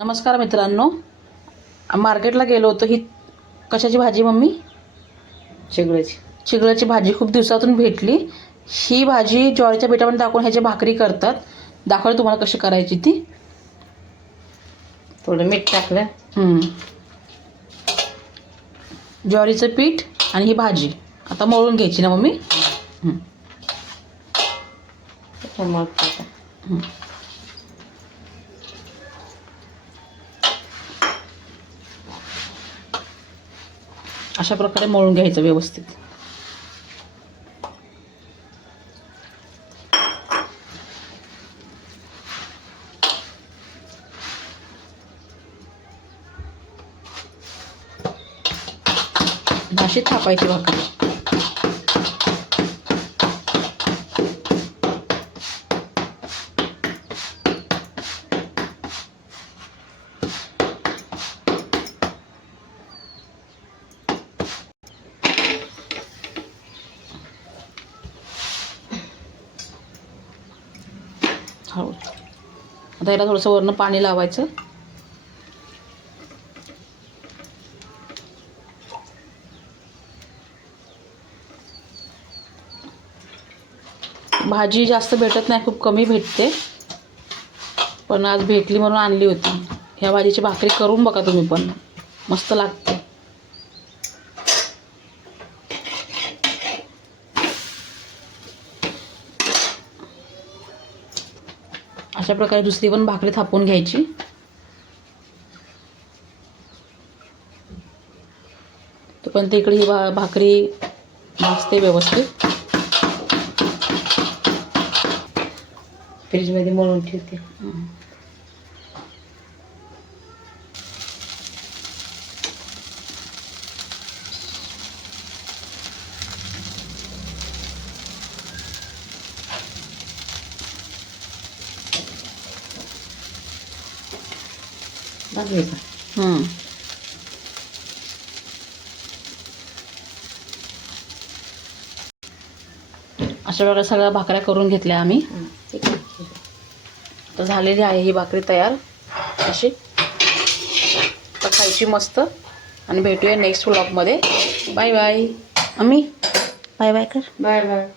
नमस्कार मित्रांनो, मार्केटला गेलो होतो. ही कशाची भाजी मम्मी? चिगळ्याची भाजी खूप दिवसातून भेटली. ही भाजी ज्वारीच्या पिठामध्ये टाकून ह्याची भाकरी करतात. दाखवलं तुम्हाला कशी करायची ती. थोडं मीठ टाकलं. ज्वारीचं पीठ आणि ही भाजी आता मळून घ्यायची ना मम्मी? अशा प्रकारे मळून घ्यायचं व्यवस्थित. अशी थापायची भाकरी. हळू. आता याला थोडंसं वरनं पाणी लावायचं. भाजी जास्त भेटत नाही, खूप कमी भेटते, पण आज भेटली म्हणून आणली होती. ह्या भाजीची भाकरी करून बघा तुम्ही पण, मस्त लागते. अशा प्रकारे दुसरी पण भाकरी थापून घ्यायची. पण तिकडे ही भाकरी भाजते व्यवस्थित. फ्रीजमध्ये मळून ठेवते. लागले का? अशा प्रकारे सगळ्या भाकऱ्या करून घेतल्या आम्ही. तर झालेली आहे ही भाकरी तयार. अशी तर खायची मस्त. आणि भेटूया नेक्स्ट व्लॉगमध्ये. Bye bye. आम्ही बाय बाय कर. Bye bye.